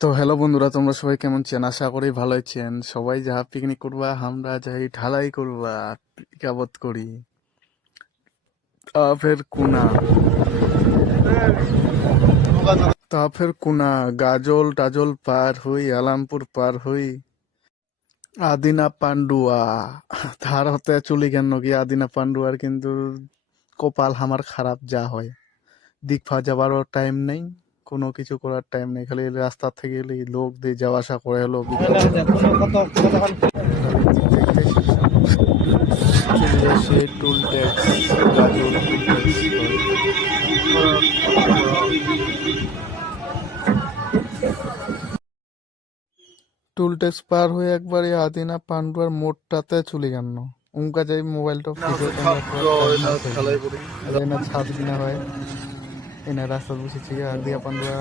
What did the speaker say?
তো হ্যালো বন্ধুরা, তোমরা সবাই কেমন আছেন? আশা করি ভালো আছেন। সবাই যাহা পিকনিক করবা, আমরা যাই ঢালাই করবা, পিকাবত করি। ফের কুনা, ফের কুনা, গাজল টাজল পার হই, আলামপুর পার হই, আদিনা পান্ডুয়া। তার হতে চলি কেন কি আদিনা পান্ডুয়ার কিন্তু কপাল আমার খারাপ যা হয়। দীঘা যাবারও টাইম নেই, কোনো কিছু করার টাইম নেই, খালি রাস্তা থেকে গেলেই লোক দিয়ে যাওয়া আসা করে হলো বিকাবত। খালি দেখতে শেষ আমার। চলে যায় সে টোল ট্যাক্স, গাজল টোল ট্যাক্স হয়। টোল ট্যাক্স পার হয়ে একবারে আদিনা পান্ডুয়ার মোড়টাতে চলে গেল। উনকা যাই মোবাইলটা ভিডিও ক্যামেরা করার টাইম আছে যাই না ছাদ কিনা হয় এনে রাস্তা বসেছি আদিয়া পান্ডুয়া।